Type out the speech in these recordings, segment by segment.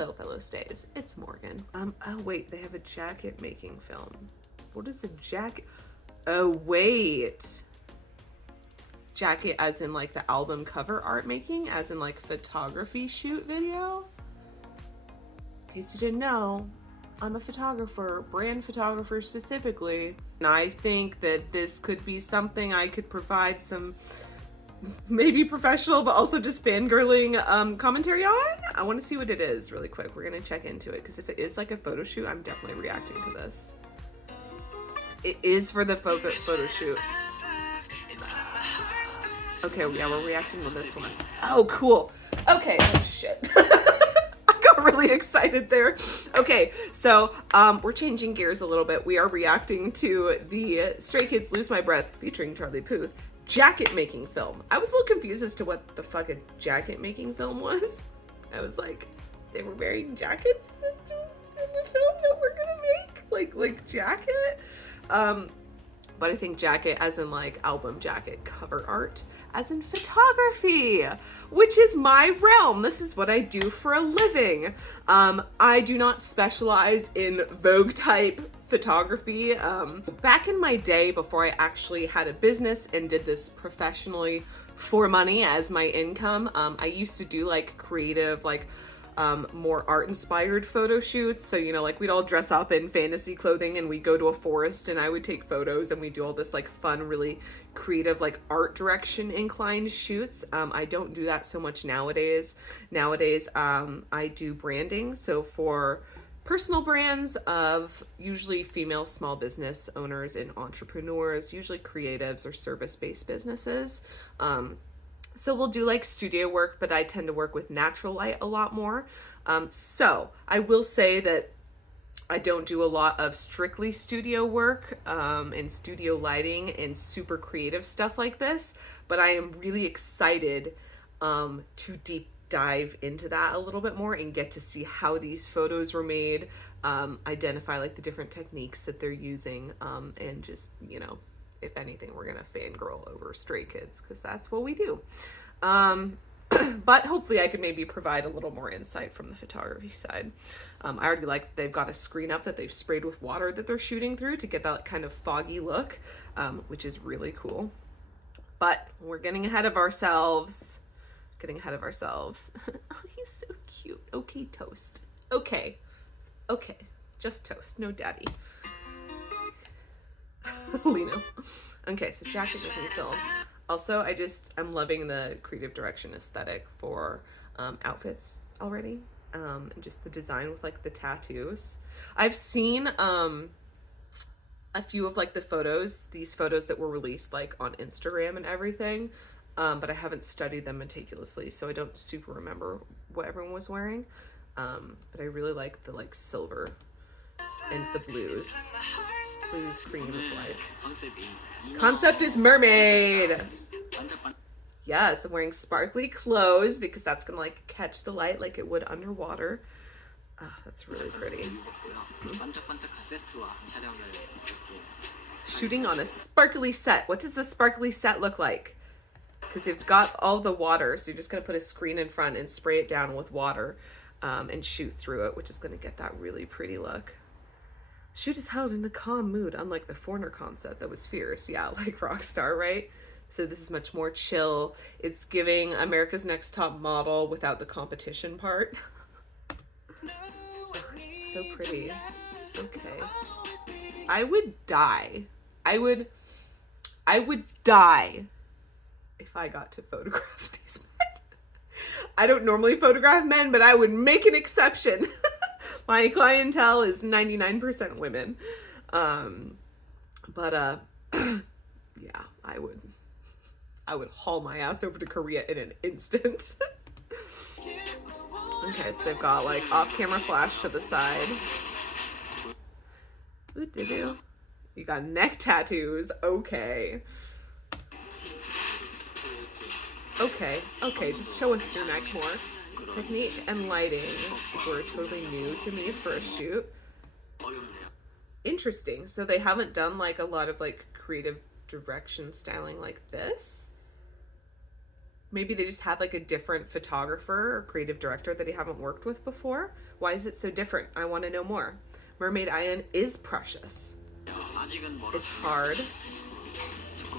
Hello, fellow stays. It's Morgan. Oh wait, they have a jacket making film. What is a jacket? Oh wait. Jacket as in like the album cover art making, as in like photography shoot video? In case you didn't know, I'm a photographer, brand photographer specifically. And I think that this could be something I could provide some maybe professional, but also just fangirling commentary on. I want to see what it is really quick. We're going to check into it because if it is like a photo shoot, I'm definitely reacting to this. It is for the photo shoot. Okay, yeah, we're reacting to this one. Oh, cool. Okay, oh shit. I got really excited there. Okay, so we're changing gears a little bit. We are reacting to the Stray Kids Lose My Breath featuring Charlie Puth jacket making film. I was a little confused as to what the fuck a jacket making film was. I was like, they were wearing jackets in the film that we're gonna make? Like jacket? But I think jacket as in like album jacket cover art, as in photography, which is my realm. This is what I do for a living. I do not specialize in Vogue type photography. Back in my day, before I actually had a business and did this professionally for money as my income, I used to do like creative, like more art inspired photo shoots. So, you know, like we'd all dress up in fantasy clothing and we'd go to a forest and I would take photos and we'd do all this like fun, really creative, like art direction inclined shoots. I don't do that so much nowadays. I do branding. So for personal brands of usually female small business owners and entrepreneurs, usually creatives or service-based businesses. So we'll do like studio work, but I tend to work with natural light a lot more. So I will say that I don't do a lot of strictly studio work and studio lighting and super creative stuff like this, but I am really excited to deep dive into that a little bit more and get to see how these photos were made, identify like the different techniques that they're using, and just, you know, if anything, we're gonna fangirl over Stray Kids because that's what we do. But hopefully I could maybe provide a little more insight from the photography side. I already like that they've got a screen up that they've sprayed with water that they're shooting through to get that kind of foggy look, which is really cool. But we're getting ahead of ourselves. Oh, he's so cute. Okay, toast. Okay, just toast, no daddy. Lino. Okay, so jacket making film. Also, I'm loving the creative direction aesthetic for outfits already, and just the design with like the tattoos. I've seen a few of like these photos that were released like on Instagram and everything, but I haven't studied them meticulously, so I don't super remember what everyone was wearing. But I really like the like silver and the blues, creams, whites. Concept is mermaid. Yes, I'm wearing sparkly clothes because that's gonna like catch the light like it would underwater. Oh, that's really pretty. Shooting on a sparkly set. What does the sparkly set look like? Because they've got all the water, so you're just gonna put a screen in front and spray it down with water, and shoot through it, which is gonna get that really pretty look. Shoot is held in a calm mood, unlike the Foreigner concept that was fierce. Yeah, like Rockstar, right? So this is much more chill. It's giving America's Next Top Model without the competition part. So pretty. Okay. I would die. I would die if I got to photograph these men. I don't normally photograph men, but I would make an exception. My clientele is 99% women. Yeah, I would haul my ass over to Korea in an instant. Okay, so they've got like off-camera flash to the side. Ooh, doo-doo. You got neck tattoos. Okay, just show us your neck more. Technique and lighting were totally new to me for a shoot. Interesting. So they haven't done like a lot of like creative direction styling like this. maybe they just had like a different photographer or creative director that he haven't worked with before. Why is it so different? I want to know more. Mermaid Island is precious. It's hard.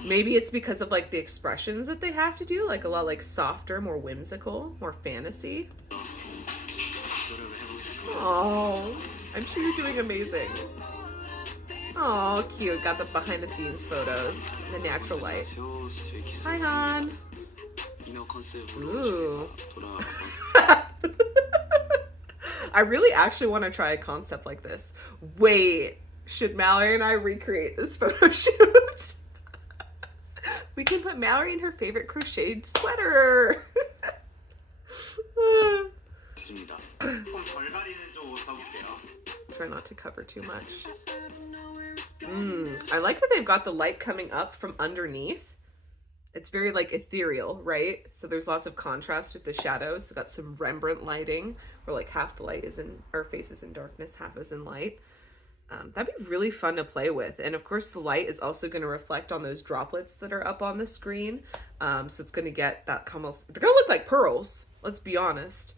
Maybe it's because of like the expressions that they have to do, like a lot like softer, more whimsical, more fantasy. Oh, I'm sure you're doing amazing. Oh, cute. Got the behind the scenes photos, the natural light. Hi, hon. Ooh. I really actually want to try a concept like this. Wait, should Mallory and I recreate this photo shoot? We can put Mallory in her favorite crocheted sweater. Try not to cover too much. I like that they've got the light coming up from underneath. It's very like ethereal, right? So there's lots of contrast with the shadows. So got some Rembrandt lighting where like half the light is in, our face is in darkness, half is in light. That'd be really fun to play with. And of course the light is also going to reflect on those droplets that are up on the screen. So it's going to get that almost, they're going to look like pearls. Let's be honest.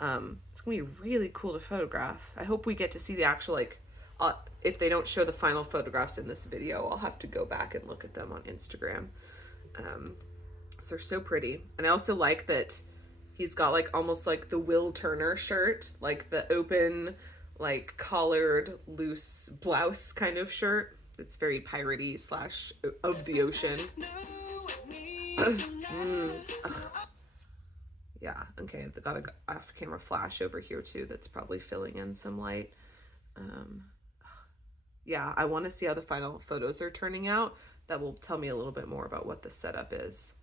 It's going to be really cool to photograph. I hope we get to see the actual, like, if they don't show the final photographs in this video, I'll have to go back and look at them on Instagram. So they're so pretty. And I also like that he's got like almost like the Will Turner shirt, like the open, like collared, loose blouse kind of shirt. It's very piratey slash of the ocean. Yeah, okay, I've got a off-camera flash over here too that's probably filling in some light. Yeah, I want to see how the final photos are turning out. That will tell me a little bit more about what the setup is.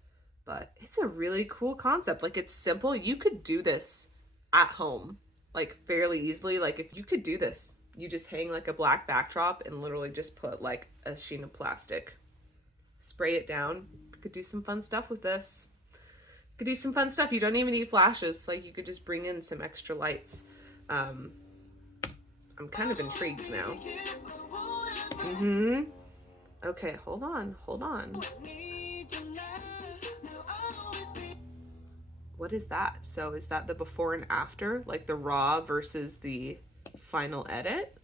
But it's a really cool concept. Like, it's simple. You could do this at home, like, fairly easily. Like, if you could do this, you just hang, like, a black backdrop and literally just put, like, a sheet of plastic. Spray it down. You could do some fun stuff with this. You could do some fun stuff. You don't even need flashes. Like, you could just bring in some extra lights. I'm kind of intrigued now. Okay, hold on. What is that? So is that the before and after, like the raw versus the final edit?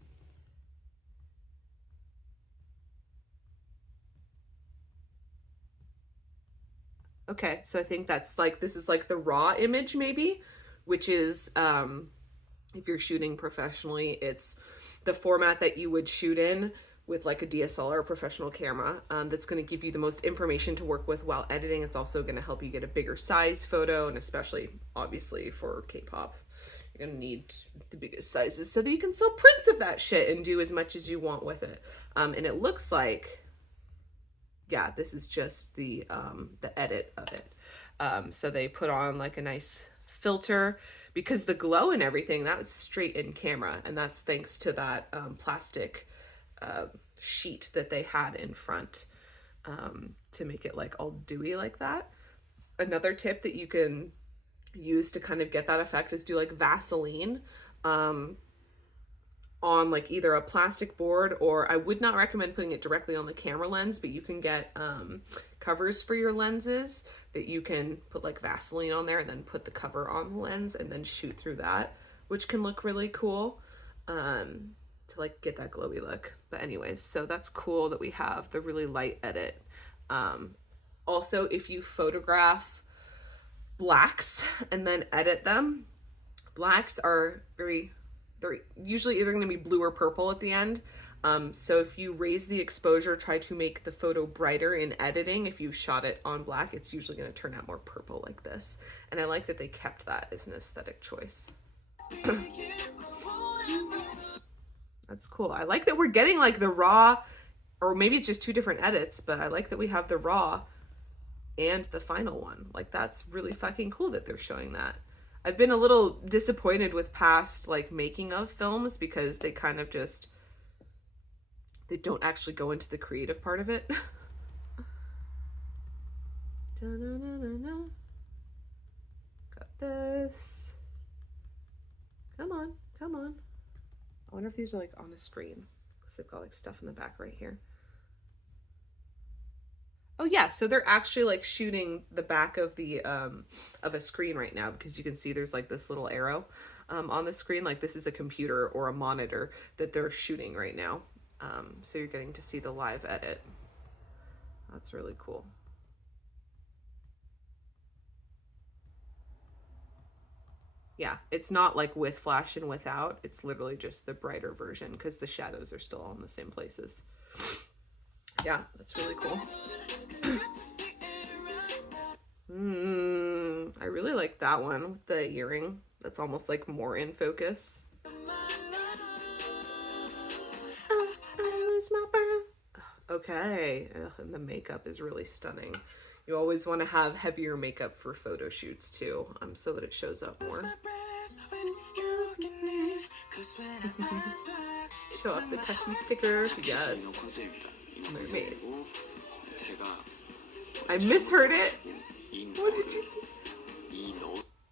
Okay, so I think that's like, this is like the raw image maybe, which is, if you're shooting professionally, it's the format that you would shoot in with like a DSLR or professional camera. That's going to give you the most information to work with while editing. It's also going to help you get a bigger size photo, and especially obviously for K-pop, you're going to need the biggest sizes so that you can sell prints of that shit and do as much as you want with it. And it looks like, yeah, this is just the edit of it. So they put on like a nice filter, because the glow and everything, that was straight in camera, and that's thanks to that plastic sheet that they had in front to make it like all dewy like that. Another tip that you can use to kind of get that effect is do like Vaseline on like either a plastic board, or I would not recommend putting it directly on the camera lens, but you can get covers for your lenses that you can put like Vaseline on there and then put the cover on the lens and then shoot through that, which can look really cool to like get that glowy look. But anyways, so that's cool that we have the really light edit. Also, if you photograph blacks and then edit them, blacks are they're usually either going to be blue or purple at the end. So if you raise the exposure, try to make the photo brighter in editing. If you shot it on black, it's usually going to turn out more purple like this. And I like that they kept that as an aesthetic choice. That's cool. I like that we're getting like the raw, or maybe it's just two different edits, but I like that we have the raw and the final one. Like, that's really fucking cool that they're showing that. I've been a little disappointed with past like making of films because they kind of just, they don't actually go into the creative part of it. Got this. Come on. I wonder if these are like on a screen because they've got like stuff in the back right here. Oh yeah, so they're actually like shooting the back of the of a screen right now, because you can see there's like this little arrow on the screen, like this is a computer or a monitor that they're shooting right now. So you're getting to see the live edit. That's really cool. Yeah, it's not like with flash and without. It's literally just the brighter version because the shadows are still all in the same places. Yeah, that's really cool. I really like that one with the earring. That's almost like more in focus. Okay, and the makeup is really stunning. You always want to have heavier makeup for photo shoots too, so that it shows up more. Show off the touchy sticker. Yes. Mermaid. I misheard it. What did you?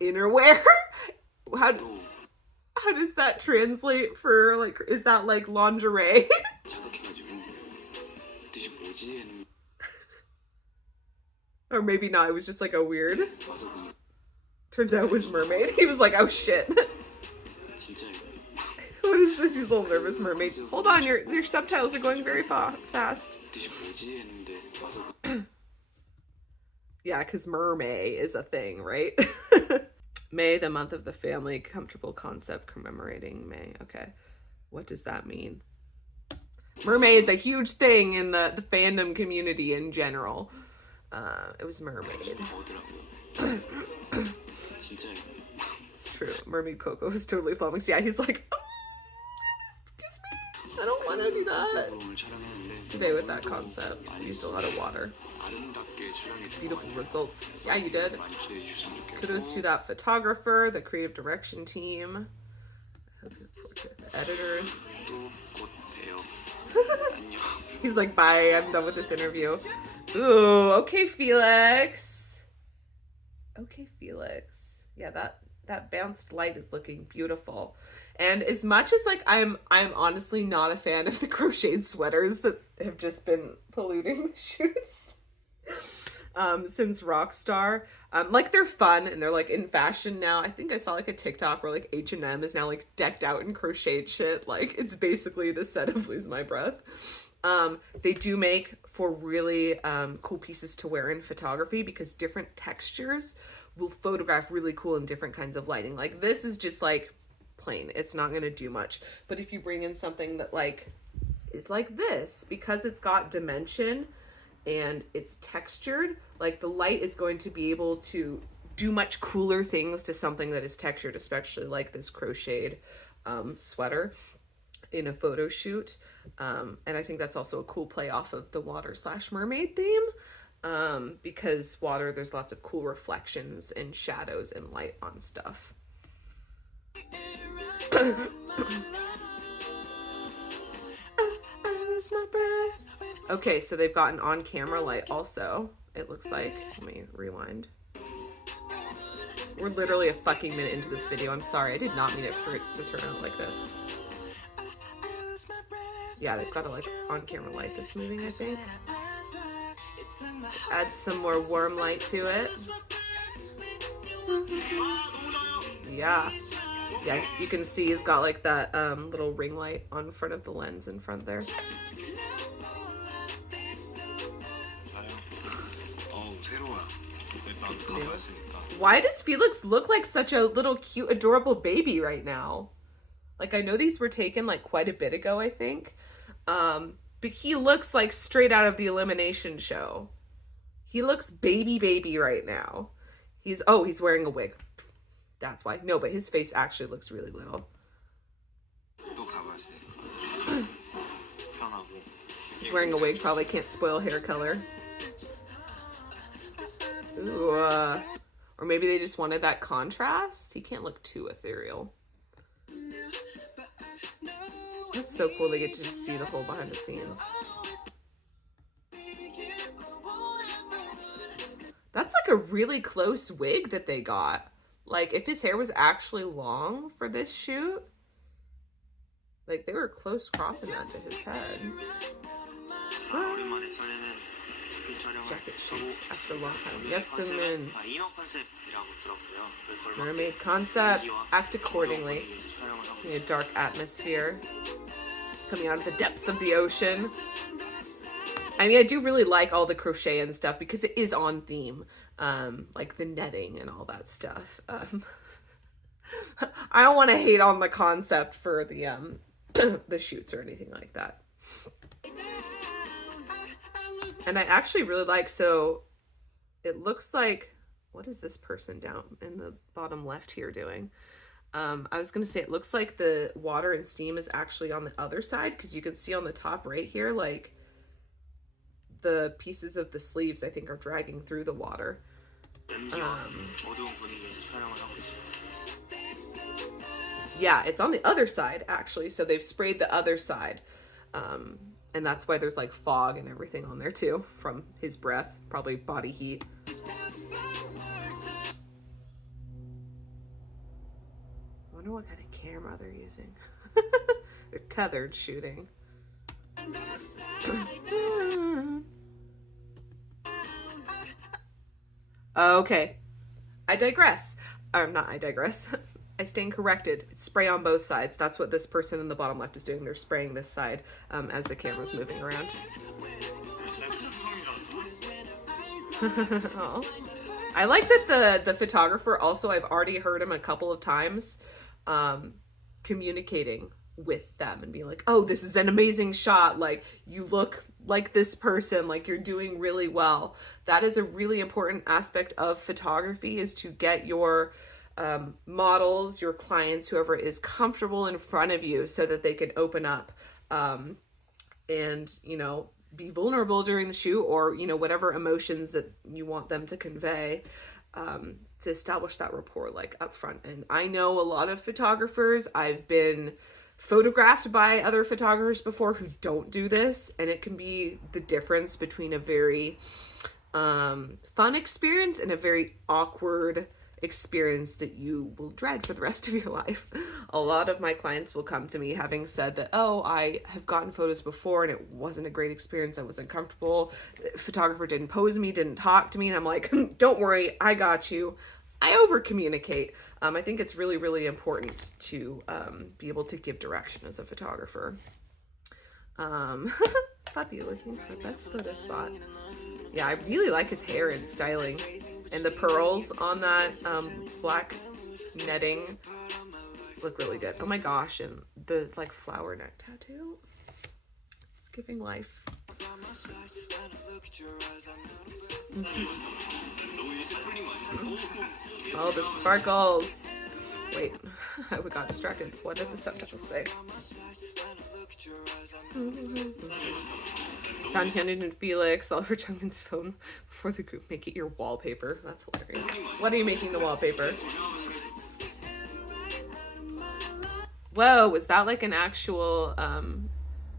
Innerwear? How does that translate for, like, is that like lingerie? Or maybe not, it was just like a weird. Turns out it was mermaid. He was like, oh shit. What is this? He's a little nervous, mermaid. Hold on, your subtitles are going very fast. Yeah, because mermaid is a thing, right? May, the month of the family, comfortable concept commemorating May. Okay. What does that mean? Mermaid is a huge thing in the fandom community in general. It was mermaid. It's true. Mermaid Coco was totally flummoxed. Yeah, he's like, oh, excuse me, I don't want to do that. Today with that concept, I used a lot of water. Beautiful results. Yeah, you did. Kudos to that photographer, the creative direction team, the editors. He's like, bye, I'm done with this interview. Ooh, okay, Felix. Okay, Felix. Yeah, that bounced light is looking beautiful. And as much as like I'm honestly not a fan of the crocheted sweaters that have just been polluting the shoots since Rockstar. Like, they're fun and they're like in fashion now. I think I saw like a TikTok where like H&M is now like decked out in crocheted shit. Like, it's basically the set of Lose My Breath. They do make for really cool pieces to wear in photography, because different textures will photograph really cool in different kinds of lighting. Like, this is just like plain, it's not going to do much. But if you bring in something that like is like this, because it's got dimension and it's textured, like the light is going to be able to do much cooler things to something that is textured, especially like this crocheted sweater in a photo shoot. And I think that's also a cool play off of the water/mermaid theme, because water, there's lots of cool reflections and shadows and light on stuff. Okay, so they've got an on-camera light also, it looks like. Let me rewind. We're literally a fucking minute into this video. I'm sorry, I did not mean it for it to turn out like this. Yeah, they've got a like on-camera light that's moving, I think. Add some more warm light to it. Yeah. Yeah, you can see he's got like that little ring light on front of the lens in front there. Why does Felix look like such a little cute, adorable baby right now? Like, I know these were taken like quite a bit ago, I think. But he looks like straight out of the Elimination show. He looks baby right now. He's wearing a wig. That's why. No, but his face actually looks really little. He's wearing a wig, probably can't spoil hair color. Ooh, or maybe they just wanted that contrast. He can't look too ethereal. That's so cool they get to just see the whole behind the scenes. That's like a really close wig that they got. Like, if his hair was actually long for this shoot, like, they were close cropping that to his head. jacket shoot after a long time. Yes, Cinnamon. Mermaid concept. Act accordingly. In a dark atmosphere. Coming out of the depths of the ocean. I mean, I do really like all the crochet and stuff because it is on theme. Like the netting and all that stuff. I don't want to hate on the concept for the the shoots or anything like that. And I actually really like, so it looks like, what is this person down in the bottom left here doing? I was going to say, it looks like the water and steam is actually on the other side, because you can see on the top right here, like the pieces of the sleeves, I think, are dragging through the water. Yeah, it's on the other side, actually. So they've sprayed the other side. And that's why there's like fog and everything on there too, from his breath, probably body heat. I wonder what kind of camera they're using. They're tethered shooting. Okay, I digress. Or not, I digress. I stand corrected. It's spray on both sides. That's what this person in the bottom left is doing. They're spraying this side as the camera's moving around. Oh. I like that the photographer also, I've already heard him a couple of times communicating with them and being like, oh, this is an amazing shot. Like, you look like this person, like you're doing really well. That is a really important aspect of photography, is to get your models, your clients, whoever is comfortable in front of you so that they can open up and, you know, be vulnerable during the shoot, or, you know, whatever emotions that you want them to convey, to establish that rapport like up front. And I know a lot of photographers, I've been photographed by other photographers before who don't do this, and it can be the difference between a very fun experience and a very awkward experience that you will dread for the rest of your life. A lot of my clients will come to me having said that, oh, I have gotten photos before and it wasn't a great experience, I wasn't comfortable, the photographer didn't pose me, didn't talk to me, and I'm like, don't worry, I got you. I over communicate. I think it's really, really important to be able to give direction as a photographer. Puppy looking for the best photo spot. Yeah, I really like his hair and styling. And the pearls on that black netting look really good. Oh my gosh, and the like flower neck tattoo. It's giving life. Oh, the sparkles. Wait, I got distracted. What did the subtitles say? Found Hyunjin and Felix all over Jungmin's phone before the group. Make it your wallpaper. That's hilarious. What are you making the wallpaper? Whoa, was that like an actual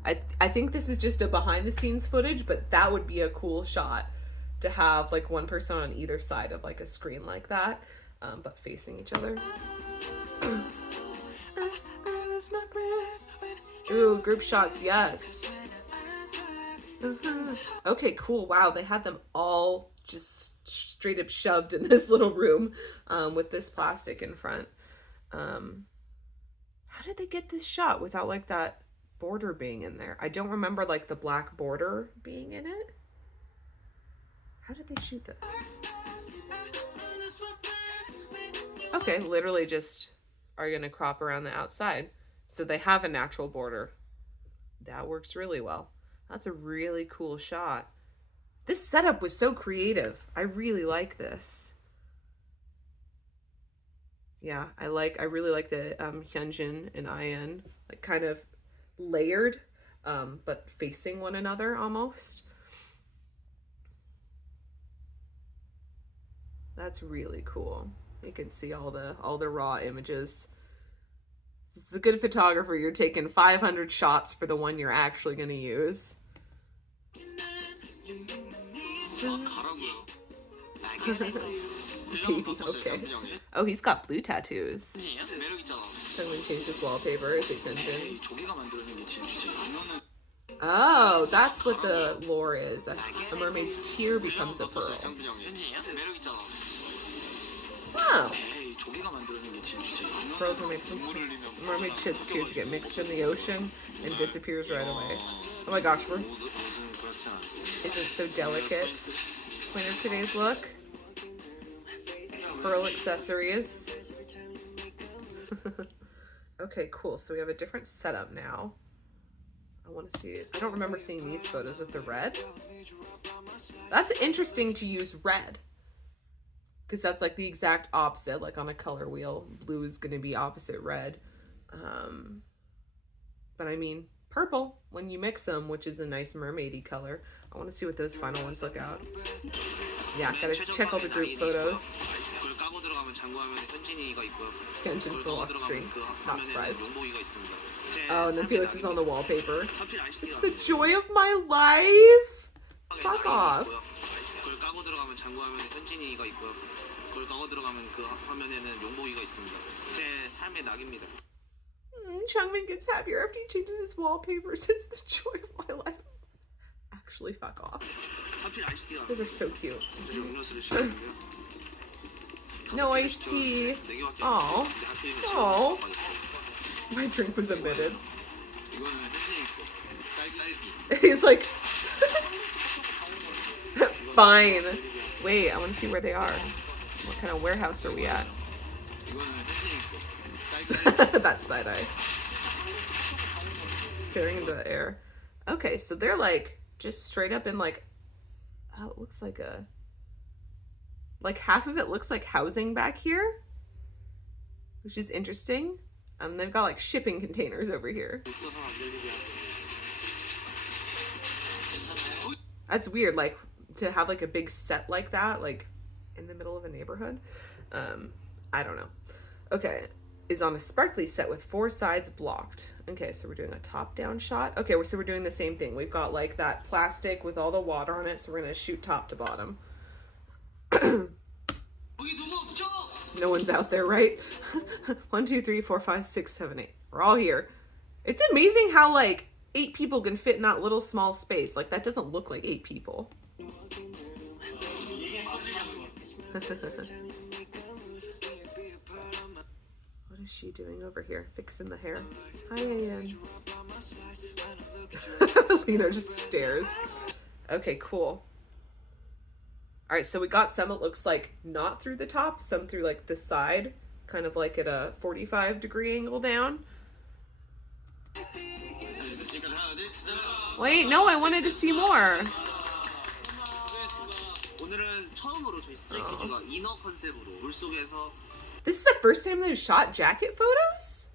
I think this is just a behind the scenes footage, but that would be a cool shot to have like one person on either side of like a screen like that, but facing each other. Ooh, group shots, yes. Okay, cool. Wow, they had them all just straight up shoved in this little room with this plastic in front. How did they get this shot without like that border being in there? I don't remember like the black border being in it. How did they shoot this? Okay, literally just are gonna crop around the outside. So they have a natural border. That works really well. That's a really cool shot. This setup was so creative. I really like this. Yeah, I really like the Hyunjin and IN, like kind of layered, but facing one another almost. That's really cool. You can see all the raw images. It's a good photographer. You're taking 500 shots for the one you're actually going to use. Baby, okay. Oh, he's got blue tattoos. Jungmin changed his wallpaper as a Hyunjin. Oh, that's what the lore is. A mermaid's tear becomes a pearl. Oh. Pearls are made from mermaid sheds tears to get mixed in the ocean and disappears right away. Oh my gosh, isn't so delicate. Point of today's look. Pearl accessories. Okay, cool. So we have a different setup now. I want to see it. I don't remember seeing these photos with the red. That's interesting to use red. Because that's like the exact opposite. Like on a color wheel, blue is going to be opposite red. But I mean, purple when you mix them, which is a nice mermaidy color. I want to see what those final ones look out. Yeah, gotta check all the group photos. Hyunjin's the luck stream. Not surprised. Oh, and then Felix is on the wallpaper. It's the joy of my life. Fuck off. Changmin gets happier after he changes his wallpapers. It's the joy of my life. Actually, fuck off. Those are so cute. No iced tea. Aw. Aw. My drink was omitted. He's like... Fine. Wait, I want to see where they are. What kind of warehouse are we at? That's side-eye. Staring into the air. Okay, so they're like just straight up in like, oh, it looks like a, like half of it looks like housing back here, which is interesting. They've got like shipping containers over here. That's weird, like to have like a big set like that, like in the middle of a neighborhood. I don't know. Okay, is on a sparkly set with 4 sides blocked. Okay, so we're doing a top-down shot. Okay, so we're doing the same thing. We've got like that plastic with all the water on it, so we're gonna shoot top to bottom. No one's out there, right? 1, 2, 3, 4, 5, 6, 7, 8. We're all here. It's amazing how like 8 people can fit in that little small space. Like that doesn't look like 8 people. What is she doing over here? Fixing the hair. Hi, Ian. Lino just stares. Okay, cool. All right, so we got some it looks like not through the top, some through like the side, kind of like at a 45-degree angle down. Wait, no, I wanted to see more. Oh. This is the first time they've shot jacket photos?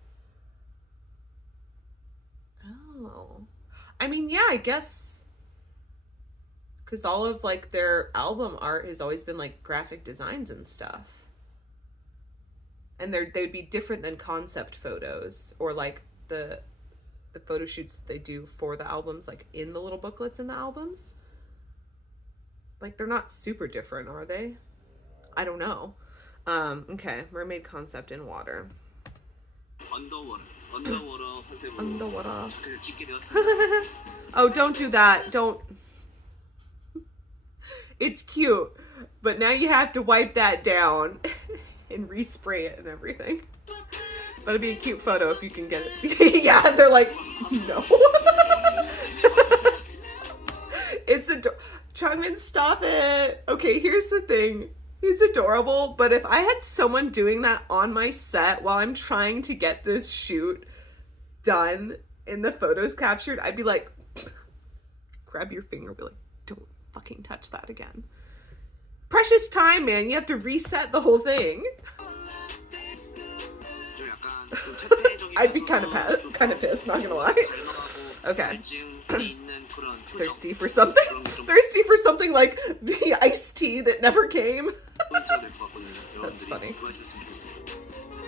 Oh. I mean, yeah, I guess. Because all of like their album art has always been like graphic designs and stuff. And they'd be different than concept photos or like the photo shoots they do for the albums, like in the little booklets in the albums. Like they're not super different, are they? I don't know. Okay, mermaid concept in water. Underwater. Oh, don't do that. Don't. It's cute, but now you have to wipe that down and respray it and everything. But it'd be a cute photo if you can get it. Yeah, they're like, no. It's Changmin, stop it. Okay, here's the thing. He's adorable, but if I had someone doing that on my set while I'm trying to get this shoot done and the photos captured, I'd be like, grab your finger, be like, don't fucking touch that again. Precious time, man. You have to reset the whole thing. I'd be kind of pissed, not gonna lie. Okay. Thirsty for something? Thirsty for something like the iced tea that never came? That's funny.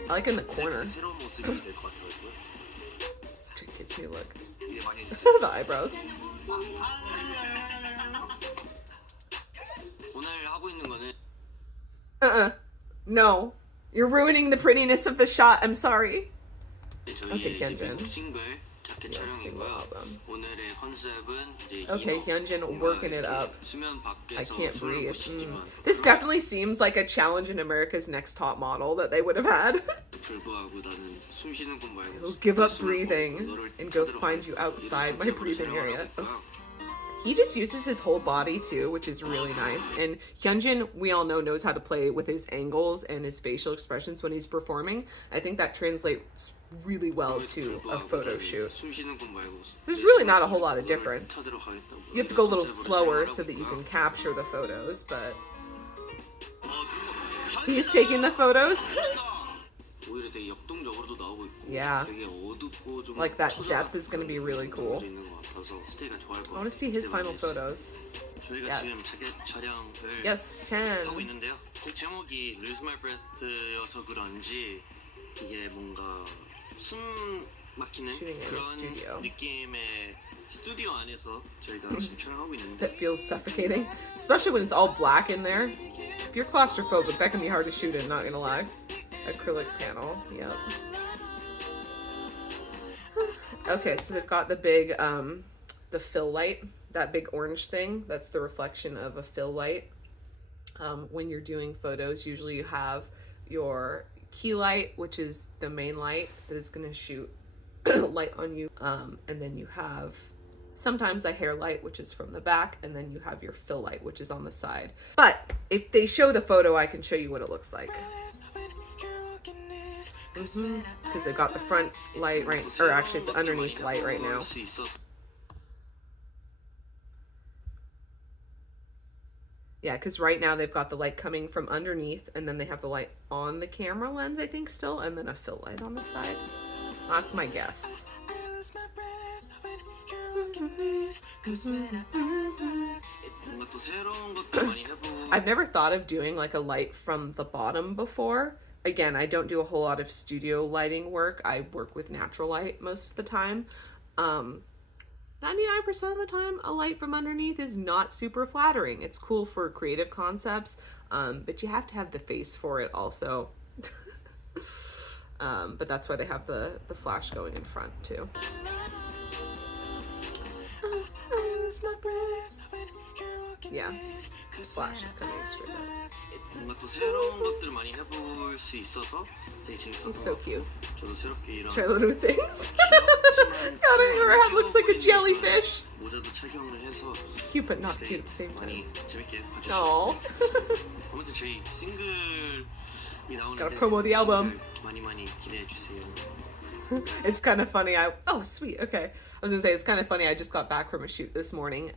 I like in the corner. Street kids new look. The eyebrows. No. You're ruining the prettiness of the shot. I'm sorry. Okay, Hyunjin. 자켓 Yeah, single 촬영이고요. album. 오늘의 컨셉은 이제 Okay, 인어, Hyunjin 뭔가 working it 이렇게 up. 수면 I 밖에서 can't 숨을 못 breathe. 쉬지만 This definitely seems like a challenge in America's Next Top Model that they would have had. 불구하고 나는 숨 쉬는 곳 말고 We'll give up 숨을 breathing 너를 and go 찾으러 find you 가겠다. outside 이런 my 컨셉으로 breathing 촬영을 area. 하고 있고요. He just uses his whole body too, which is really nice. And Hyunjin, we all know, knows how to play with his angles and his facial expressions when he's performing. I think that translates really well to a photo shoot. 숨 쉬는 곳 말고 There's really not a whole lot of 너를 difference. 찾으러 가겠다고. You have to go a little 컨셉으로 slower 촬영을 so that you 하고 can 있고요. capture the photos, but 누가 he's taking the photos. 오히려 되게 역동적으로도 나오고 있고 Yeah. 되게 어둡고 좀 Like that 처져있는 depth is gonna be really cool. 있는 것 같아서 스테이가 좋아할 것 I want to see his final 같아요. photos. 저희가 Yes. 지금 자켓 촬영을 Yes, 하고 Chan. 있는데요. 곡 제목이 Lose My Breath여서 그런지 이게 뭔가 숨 막히는 Shooting in a 그런 studio. 느낌의 스튜디오 안에서 저희가 지금 촬영하고 있는데 That feels suffocating, especially when it's all black in there. If you're claustrophobic, that can be hard to shoot in, not gonna lie. Acrylic panel, yep. Okay, so they've got the big, the fill light, that big orange thing. That's the reflection of a fill light. When you're doing photos, usually you have your key light, which is the main light that is gonna shoot light on you. And then you have sometimes a hair light, which is from the back, and then you have your fill light, which is on the side. But if they show the photo, I can show you what it looks like. Because they've got the front light right, or actually it's underneath light right now. Yeah, because right now they've got the light coming from underneath, and then they have the light on the camera lens, I think, still, and then a fill light on the side. That's my guess. 뭔가 또 새로운 것도 많이 해보고 I've never thought of doing like a light from the bottom before. Again, I don't do a whole lot of studio lighting work. I work with natural light most of the time. 99% of the time, a light from underneath is not super flattering. It's cool for creative concepts, but you have to have the face for it also. But that's why they have the flash going in front too. Yeah, the flash is coming straight up. 뭔가 또 새로운 것들 많이 해볼 수 있어서 되게 재밌었던 So 것 같고 cute. 저도 새롭게 이런 Try little things. God, her head looks like a jellyfish. 모자도 착용을 해서 Cute but not cute at the same 많이 time. 재밌게 Aw. 봐주셨으면 좋겠습니다. 아무튼 저희 싱글이 나오는데 Gotta promo the album. 싱글 많이 기대해 주세요. It's kind of funny. Oh, sweet. Okay. I was gonna say, it's kind of funny. I just got back from a shoot this morning.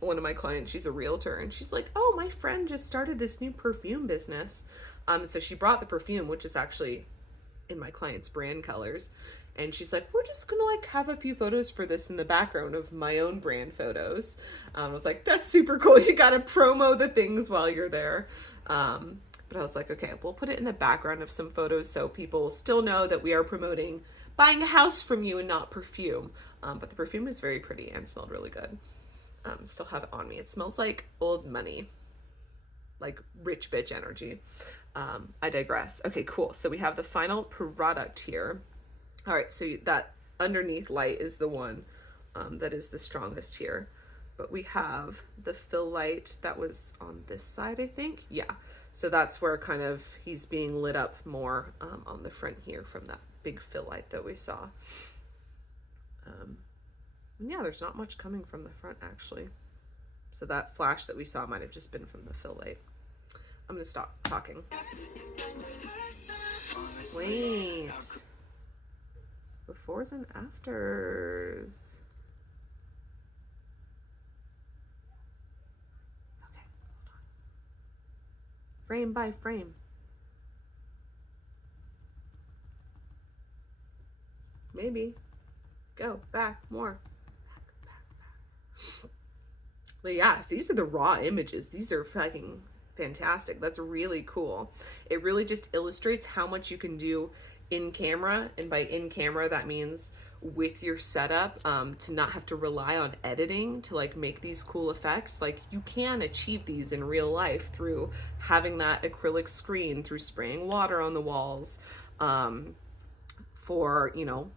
One of my clients, she's a realtor, and she's like, "Oh, my friend just started this new perfume business." And so she brought the perfume, which is actually in my client's brand colors. And she's like, "We're just gonna like have a few photos for this in the background of my own brand photos." I was like, "That's super cool. You gotta promo the things while you're there." But I was like, okay, we'll put it in the background of some photos so people still know that we are promoting buying a house from you and not perfume. But the perfume is very pretty and smelled really good. Still have it on me. It smells like old money, like rich bitch energy. I digress. Okay, cool. So we have the final product here. All right, so that underneath light is the one that is the strongest here. But we have the fill light that was on this side, I think. Yeah. So that's where kind of he's being lit up more on the front here from that big fill light that we saw. Yeah, there's not much coming from the front actually. So that flash that we saw might have just been from the fill light. I'm gonna stop talking. Wait. Befores and afters. Okay, hold on. Frame by frame. Maybe. Go back more. But yeah, if these are the raw images, these are fucking fantastic. That's really cool. It really just illustrates how much you can do in camera, and by in camera that means with your setup, to not have to rely on editing to like make these cool effects. Like you can achieve these in real life through having that acrylic screen, through spraying water on the walls, for, you know,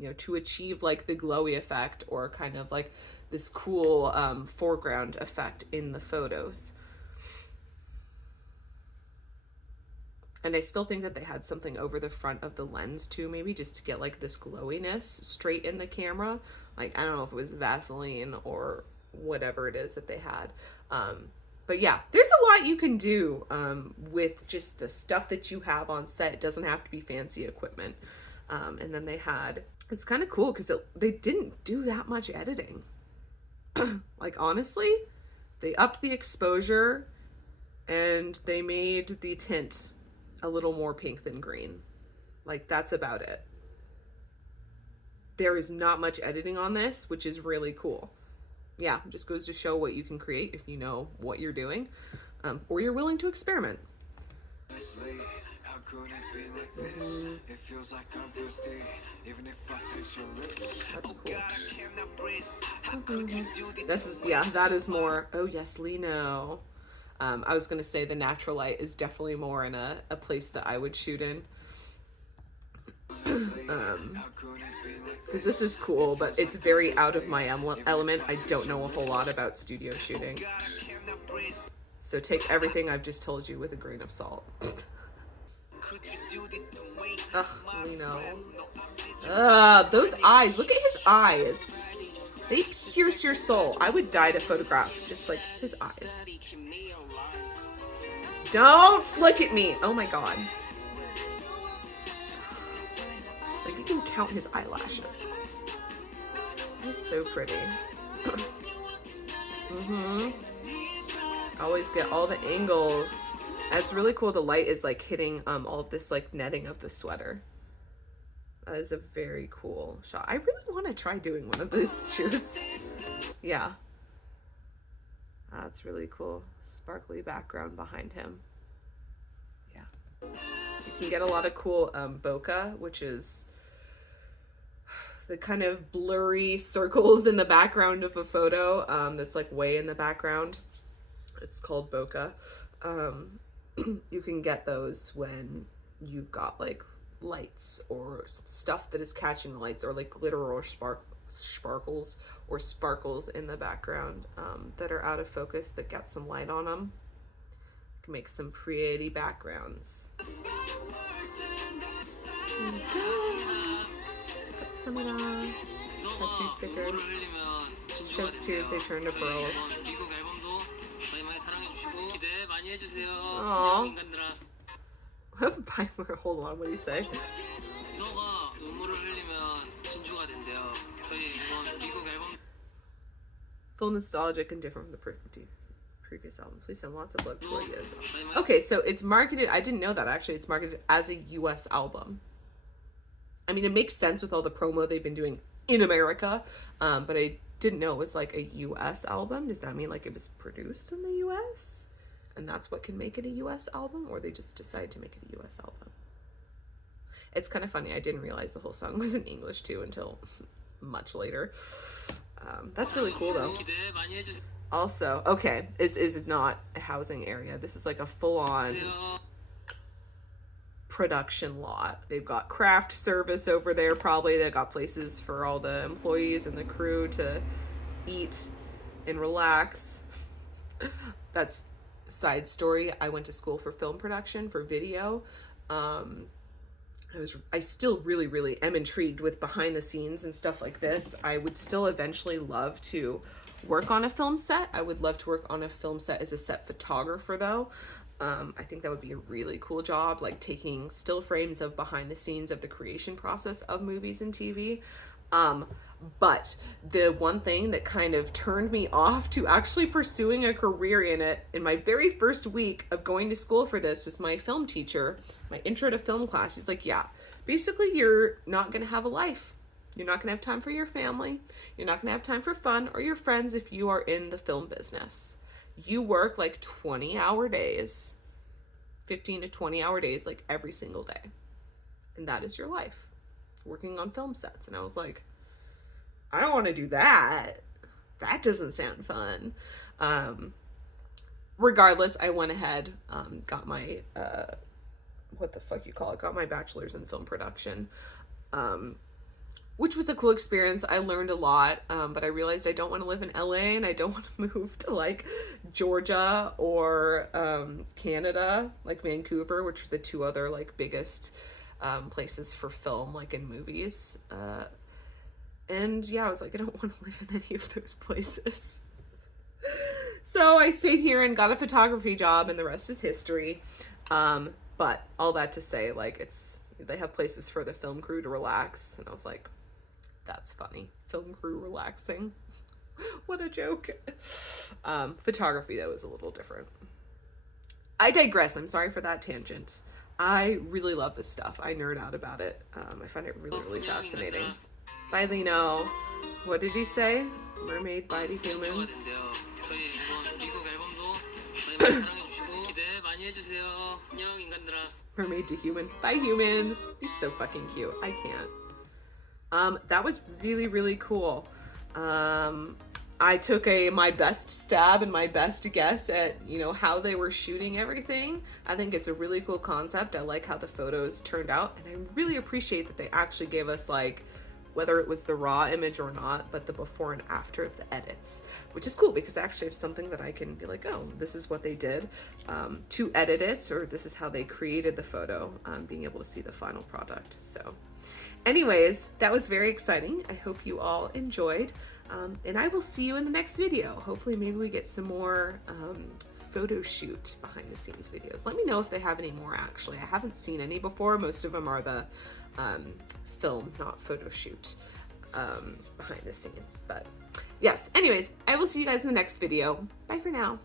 you know, to achieve like the glowy effect or kind of like this cool foreground effect in the photos. And I still think that they had something over the front of the lens too, maybe just to get like this glowiness straight in the camera. Like, I don't know if it was Vaseline or whatever it is that they had. But yeah, there's a lot you can do with just the stuff that you have on set. It doesn't have to be fancy equipment. And then they had, it's kind of cool because they didn't do that much editing. Like, honestly, they upped the exposure and they made the tint a little more pink than green. Like, that's about it. There is not much editing on this, which is really cool. Yeah, just goes to show what you can create if you know what you're doing, or you're willing to experiment. That's cool. This is, yeah, that is more, oh yes, Lino. I was gonna say the natural light is definitely more in a place that I would shoot in. Because this is cool, but it's very out of my element. I don't know a whole lot about studio shooting. So take everything I've just told you with a grain of salt. Ugh, Lino. Those eyes, look at his eyes. They pierce your soul. I would die to photograph just like his eyes. Don't look at me. Oh my god. Like, you can count his eyelashes. He's so pretty. Always get all the angles. And it's really cool. The light is like hitting all of this like netting of the sweater. That is a very cool shot. I really want to try doing one of these shoots. Yeah. That's really cool. Sparkly background behind him. Yeah. You can get a lot of cool bokeh, which is the kind of blurry circles in the background of a photo that's like way in the background. It's called bokeh. You can get those when you've got like lights or stuff that is catching the lights, or like glitter or sparkles in the background that are out of focus that get some light on them. You can make some pretty backgrounds. Tattoo sticker. Shows tears, they turn to pearls. Aww. Hold on, what do you say? Feel nostalgic and different from the previous album. Please send lots of love for ideas. Okay, so it's marketed, I didn't know that actually, it's marketed as a US album. I mean, it makes sense with all the promo they've been doing in America, but I didn't know it was like a US album. Does that mean like it was produced in the US? And that's what can make it a US album, or they just decide to make it a US album? It's kind of funny. I didn't realize the whole song was in English too until much later. That's really cool though. Also, okay, this is not a housing area. This is like a full-on production lot. They've got craft service over there probably. They've got places for all the employees and the crew to eat and relax. That's side story. I went to school for film production, for video. I still really am intrigued with behind the scenes and stuff like this. I would still eventually love to work on a film set. I would love to work on a film set as a set photographer though. I think that would be a really cool job, like taking still frames of behind the scenes of the creation process of movies and TV. But the one thing that kind of turned me off to actually pursuing a career in it in my very first week of going to school for this was my film teacher, my intro to film class. She's like, yeah, basically you're not going to have a life. You're not going to have time for your family. You're not going to have time for fun or your friends if you are in the film business. You work like 20-hour days, 15 to 20-hour days, like every single day. And that is your life, working on film sets. And I was like, I don't want to do that. That doesn't sound fun. Regardless, I went ahead, got my, got my bachelor's in film production, which was a cool experience. I learned a lot, but I realized I don't want to live in LA and I don't want to move to like Georgia or Canada, like Vancouver, which are the two other like biggest places for film, like in movies. And yeah, I was like, I don't want to live in any of those places. So I stayed here and got a photography job, and the rest is history. But all that to say, like, they have places for the film crew to relax, and I was like, that's funny. Film crew relaxing. What a joke. Photography, though, is a little different. I digress. I'm sorry for that tangent. I really love this stuff. I nerd out about it. I find it really, really fascinating. Bye, Lino. What did he say? Mermaid bye to humans. Mermaid to human. Bye, humans. He's so fucking cute. I can't. That was really, really cool. I took my best stab and my best guess at, how they were shooting everything. I think it's a really cool concept. I like how the photos turned out, and I really appreciate that they actually gave us, like, whether it was the raw image or not, but the before and after of the edits, which is cool because I actually have something that I can be like, oh, this is what they did to edit it, or this is how they created the photo, being able to see the final product. So anyways, that was very exciting. I hope you all enjoyed, and I will see you in the next video. Hopefully maybe we get some more photo shoot behind the scenes videos. Let me know if they have any more. Actually, I haven't seen any before. Most of them are the film, not photo shoot, behind the scenes. But yes, anyways, I will see you guys in the next video. Bye for now.